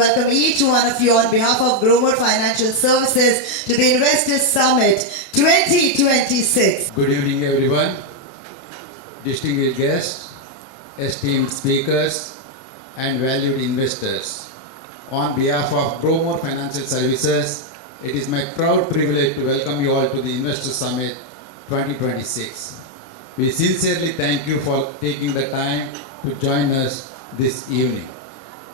welcome each one of you on behalf of Growmore Financial Services to the Investors Summit 2026. Good evening, everyone. Distinguished guests, esteemed speakers, and valued investors. On behalf of Growmore Financial Services, it is my proud privilege to welcome you all to the Investors Summit 2026. We sincerely thank you for taking the time to join us this evening.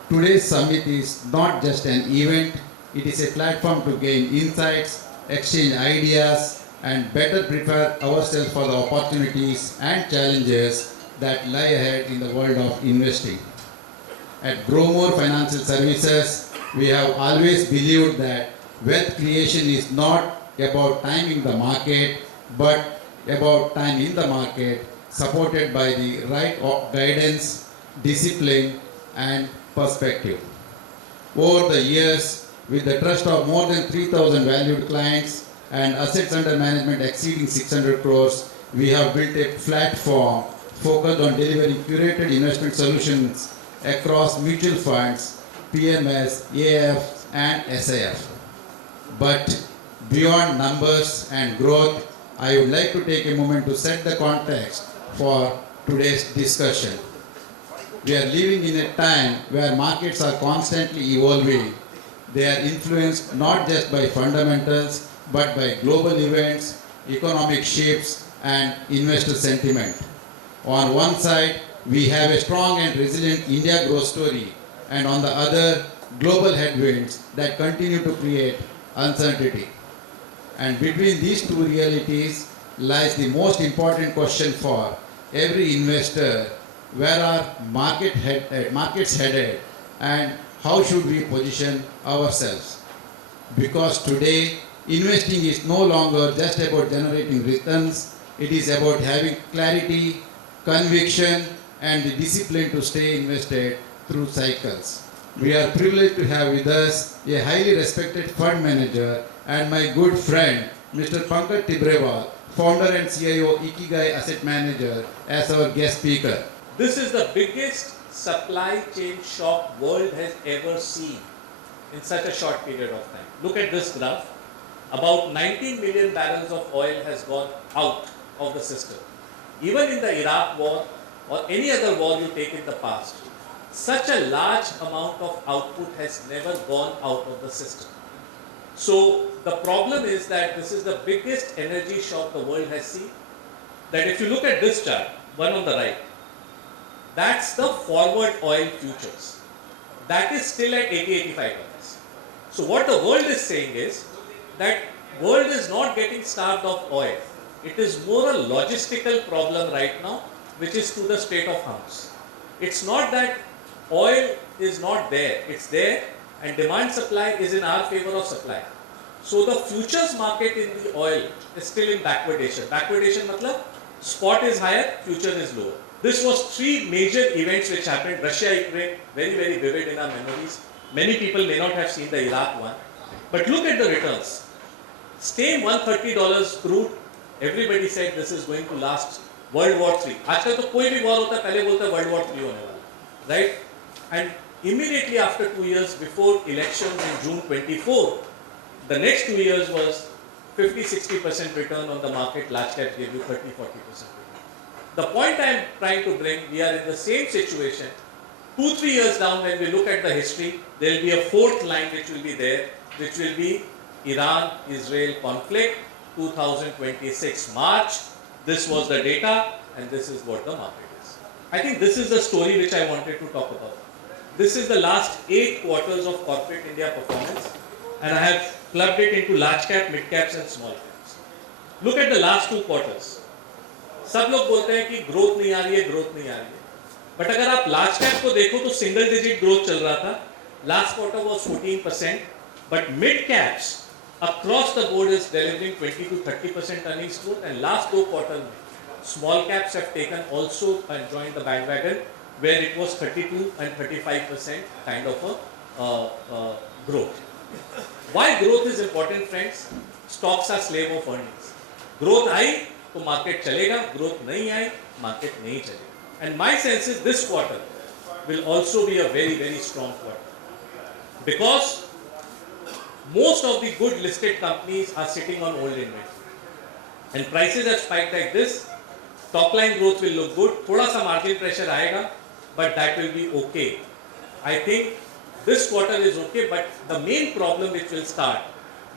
Today's summit is not just an event, it is a platform to gain insights, exchange ideas, and better prepare ourselves for the opportunities and challenges that lie ahead in the world of investing. At Growmore Financial Services, we have always believed that wealth creation is not about timing the market, but about time in the market, supported by the right guidance, discipline, and perspective. Over the years, with the trust of more than 3,000 valued clients and assets under management exceeding 600 crores, we have built a platform focused on delivering curated investment solutions across mutual funds, PMS, AF, and SIF. But beyond numbers and growth, I would like to take a moment to set the context for today's discussion. We are living in a time where markets are constantly evolving. They are influenced not just by fundamentals, but by global events, economic shifts, and investor sentiment. On one side, we have a strong and resilient India growth story, and on the other, global headwinds that continue to create uncertainty. And between these two realities lies the most important question for every investor: where are markets headed, and how should we position ourselves? Because today, investing is no longer just about generating returns, it is about having clarity, conviction, and the discipline to stay invested through cycles. We are privileged to have with us a highly respected fund manager and my good friend, Mr. Pankaj Tibrewal, founder and CIO Ikigai Asset Manager, as our guest speaker. This is the biggest supply chain shock world has ever seen in such a short period of time. Look at this graph. About 19 million barrels of oil has gone out of the system. Even in the Iraq war or any other war you take in the past, such a large amount of output has never gone out of the system. So the problem is that this is the biggest energy shock the world has seen. That if you look at this chart, one on the right, that's the forward oil futures. That is still at $80-85. So what the world is saying is that world is not getting starved of oil. It is more a logistical problem right now, which is to the state of house. It's not that oil is not there. It's there, and demand supply is in our favor of supply. So the futures market in the oil is still in backwardation. Backwardation matlab spot is higher, future is lower. This was three major events which happened. Russia-Ukraine, very, very vivid in our memories. Many people may not have seen the Iraq one. But look at the returns. Same $130 crude. Everybody said this is going to last World War III. आजकल तो कोई भी war होता है पहले बोलता है World War III होने वाला, right? And immediately after 2 years before elections in June 24, the next 2 years was 50-60% return on the market. Large cap gave you 30-40%. The point I am trying to bring, we are in the same situation. 2-3 years down, when we look at the history, there will be a fourth line which will be there, which will be Iran-Israel conflict, 2026 March. This was the data, and this is what the market is. I think this is the story which I wanted to talk about. This is the last 8 quarters of corporate India performance, and I have clubbed it into large cap, mid caps, and small caps. Look at the last 2 quarters. सब लोग बोलते हैं कि growth नहीं आ रही है, but अगर आप लार्ज कैप को देखो तो सिंगल डिजिट ग्रोथ चल रहा था. Last quarter was 14%, but mid caps across the board is delivering 20-30% earnings growth, and last 2 quarter में small caps have taken also and joined the bandwagon where it was 32 and 35% kind of a growth. Why growth is important, friends? Stocks are slave of earnings. Growth आई तो market चलेगा, growth नहीं आई market नहीं चलेगा. And my sense is this quarter will also be a very, very strong quarter. Because most of the good listed companies are sitting on old inventory. And prices have spiked like this. Top line growth will look good. Thoda sa margin pressure aayega, but that will be okay. I think this quarter is okay, but the main problem which will start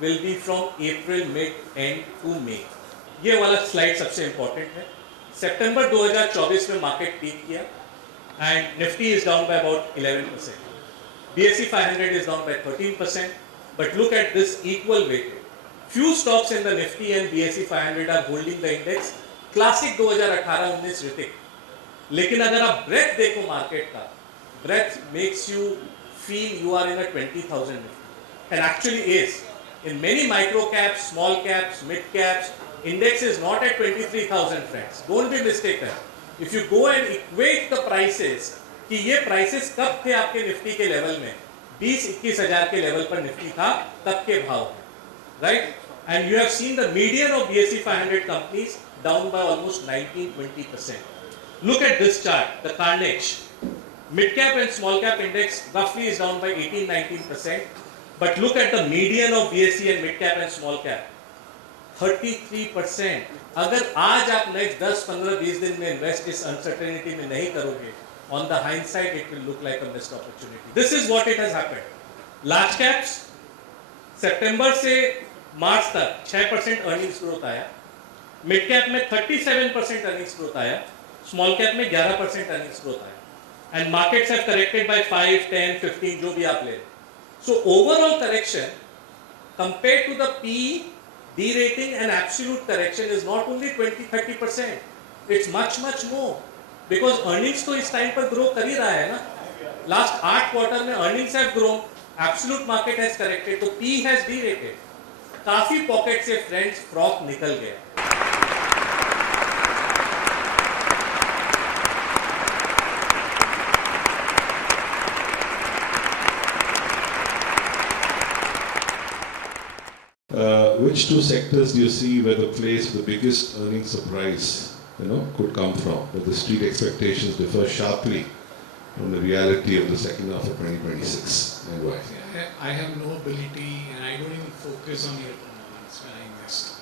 will be from April mid end to May. ये वाला slide सबसे important है. सितंबर 2024 में market peak किया and Nifty is down by about 11%. BSE 500 is down by 13%. But look at this equal weighted. Few stocks in the Nifty and BSE 500 are holding the index. Classic 2018-19 Hrithik. लेकिन अगर आप breadth देखो market का, breadth makes you feel you are in a 20,000 Nifty. And actually is. In many micro caps, small caps, mid caps, index is not at 23,000 friends. Don't be mistaken. If you go and equate the prices, कि ये prices कब थे आपके Nifty के level में, 20-21 हजार के level पर निफ्टी था, तब के भाव हैं, right? And you have seen the median of BSE 500 companies down by almost 19-20%. Look at this chart, the carnage. Mid cap and small cap index roughly is down by 18-19%. But look at the median of BSE and mid cap and small cap, 33%. अगर आज आप next 10-15-20 दिन में invest इस uncertainty में नहीं करोगे, on the hindsight it will look like a missed opportunity. This is what it has happened. Large caps, September से March तक 6% earnings growth आया, mid cap में 37% earnings growth आया, small cap में 11% earnings growth आया, and markets have corrected by 5, 10, 15 जो भी आप ले. So overall correction compared to the PE, derating and absolute correction is not only 20-30%. It's much more. Because earnings तो इस time पर grow कर ही रहा है ना. Last 8 quarter में earnings have grown, absolute market has corrected, तो PE has derated. काफी pocket से friends froth निकल गया. Which two sectors do you see where the place the biggest earning surprise, could come from? Where the street expectations differ sharply from the reality of the second half of 2026, and why? I have no ability, and I don't even focus on near-term earnings when I invest.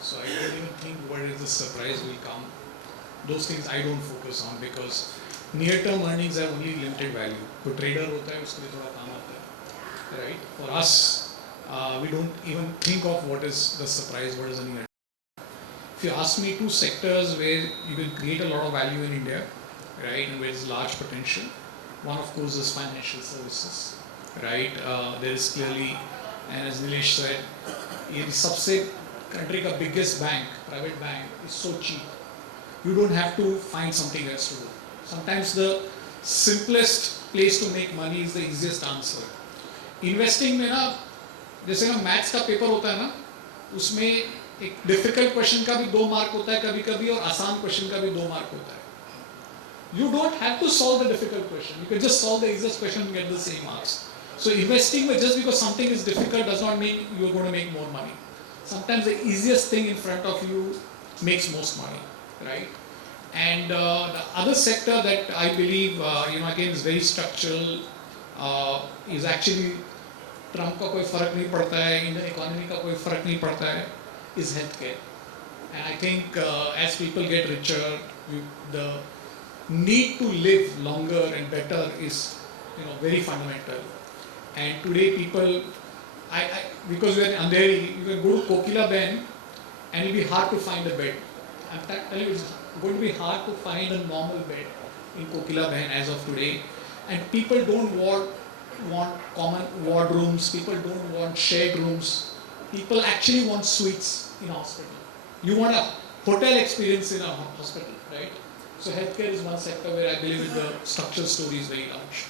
So I don't even think where the surprise will come. Those things I don't focus on because near-term earnings have only limited value. जो trader होता है उसके लिए थोड़ा काम आता है, right? For us, we don't even think of what is the surprise, what is the near. If you ask me two sectors where you can create a lot of value in India, right, and where there is large potential, one of course is financial services, right? There is clearly, and as Nilesh said, in सबसे country का biggest bank, private bank, is so cheap. You don't have to find something else to do. Sometimes the simplest place to make money is the easiest answer. Investing में ना, जैसे ना maths का paper होता है ना, उसमें एक डिफिकल्ट क्वेश्चन का भी 2 मार्क होता है कभी-कभी और आसान क्वेश्चन का भी 2 मार्क होता है. You don't have to solve the difficult question. You can just solve the easiest question and get the same marks. So investing with just because something is difficult does not mean you're going to make more money. Sometimes the easiest thing in front of you makes most money, right? And the other sector that I believe, again is very structural, is actually Trump का कोई फर्क नहीं पड़ता है, Indian economy का कोई फर्क नहीं पड़ता है, is healthcare. And I think as people get richer, the need to live longer and better is, very fundamental. And today people, because we are in Andheri, you can go to Kokila Ben and it will be hard to find a bed. I'm telling you, it's going to be hard to find a normal bed in Kokila Ben as of today. And people don't want common wardrooms, people don't want shared rooms, people actually want suites in a hospital. You want a hotel experience in a hospital, right? So healthcare is one sector where I believe the structural story is very large.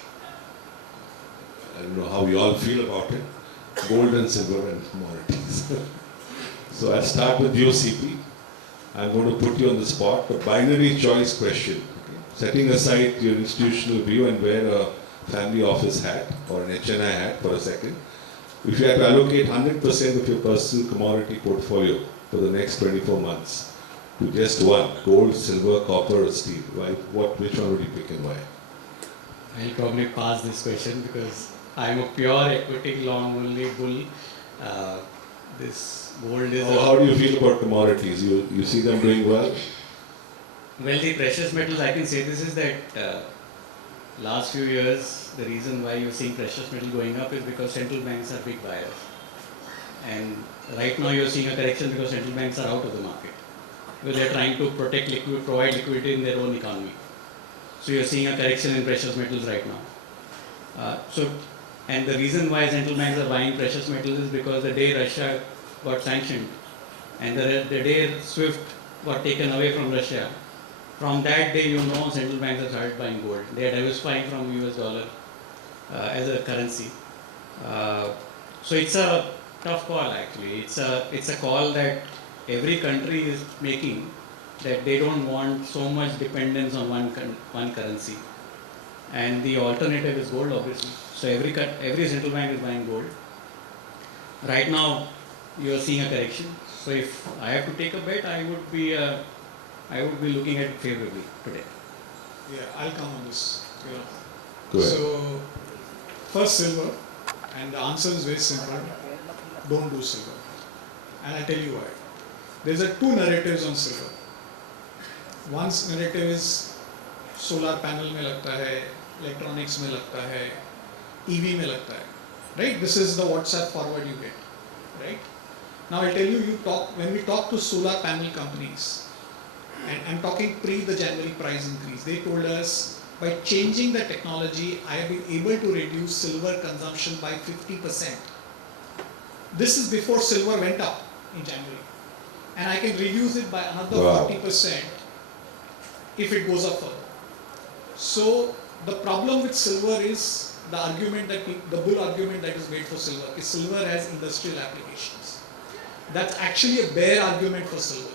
I don't know how you all feel about it. Gold and silver and commodities. So I'll start with you, CP. I'm going to put you on the spot. A binary choice question. Okay? Setting aside your institutional view and wear a family office hat or an HNI hat for a second. If you had to allocate 100% of your personal commodity portfolio for the next 24 months to just one, gold, silver, copper or steel, which one would you pick and why? I'll probably pass this question because I'm a pure equity long only bull. Uh, this gold is How do you feel about commodities? You see them doing well? well, the precious metals, I can say this is that last few years, the reason why you're seeing precious metal going up is because central banks are big buyers. And right now you're seeing a correction because central banks are out of the market. Because they're trying to provide liquidity in their own economy. So you're seeing a correction in precious metals right now. And the reason why central banks are buying precious metals is because the day Russia got sanctioned and the day SWIFT got taken away from Russia, from that day central banks have started buying gold. They are diversifying from US dollar as a currency. So it's a tough call actually. It's a call that every country is making, that they don't want so much dependence on one currency. And the alternative is gold, obviously. So every central bank is buying gold. Right now, you are seeing a correction. So if I have to take a bet, I would be looking at it favorably today. Yeah, I'll come on this. Yeah. Go ahead. So, first silver, and the answer is very simple. Don't do silver. And I'll tell you why. There's two narratives on silver. One narrative is solar panel में लगता है, electronics में लगता है, EV में लगता है. Right? This is the WhatsApp forward you get. Right? Now I'll tell you, when we talk to solar panel companies, and I'm talking pre the January price increase, they told us by changing the technology, I have been able to reduce silver consumption by 50%. This is before silver went up in January. And I can reduce it by another 40% if it goes up further. So the problem with silver is the bull argument that is made for silver is silver has industrial applications. That's actually a bear argument for silver.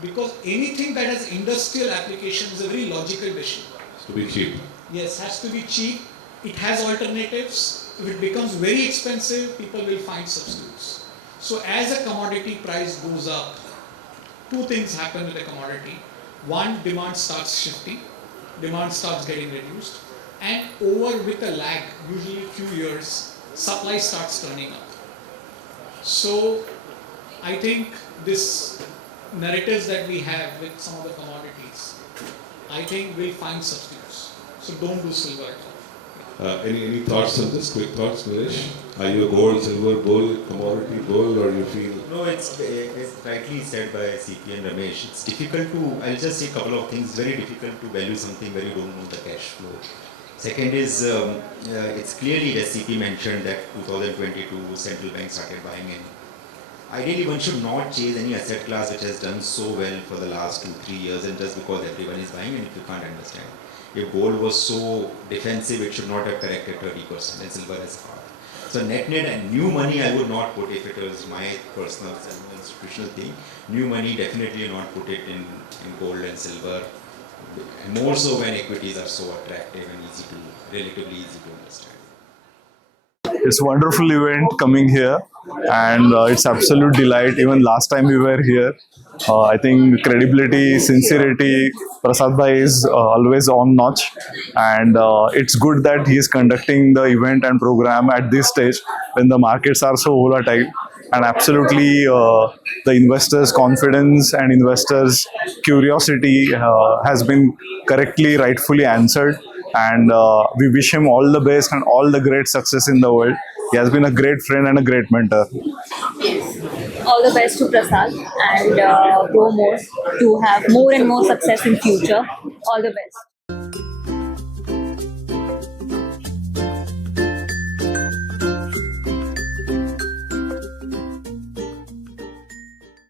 Because anything that has industrial application is a very logical decision. It's to be cheap. Yes, has to be cheap. It has alternatives. If it becomes very expensive, people will find substitutes. So as a commodity price goes up, two things happen with a commodity. One, demand starts shifting, demand starts getting reduced, and with a lag, usually a few years, supply starts turning up. So I think this narratives that we have with some of the commodities, I think we'll find substitutes. So don't do silver at all. Any thoughts on this? Quick thoughts, Nilesh? Are you a gold, silver bull, commodity bull, or you feel? No, it's rightly said by CP and Ramesh. It's difficult to, I'll just say a couple of things, very difficult to value something where you don't know the cash flow. Second is, it's clearly, as CP mentioned, that 2022 central bank started buying in. Ideally, one should not chase any asset class which has done so well for the last 2-3 years, and just because everyone is buying, and if you can't understand. If gold was so defensive, it should not have corrected 30%, and silver has half. So net and new money I would not put if it was my personal institutional thing. New money definitely not put it in gold and silver. And more so when equities are so attractive and relatively easy to understand. It's a wonderful event coming here, and it's absolute delight. Even last time we were here, I think credibility, sincerity, Prasad Bhai is always on notch, and it's good that he is conducting the event and program at this stage when the markets are so volatile. And absolutely, the investors' confidence and investors' curiosity has been correctly, rightfully answered. And we wish him all the best and all the great success in the world. He has been a great friend and a great mentor. All the best to Prasad and Growmore to have more and more success in future. All the best.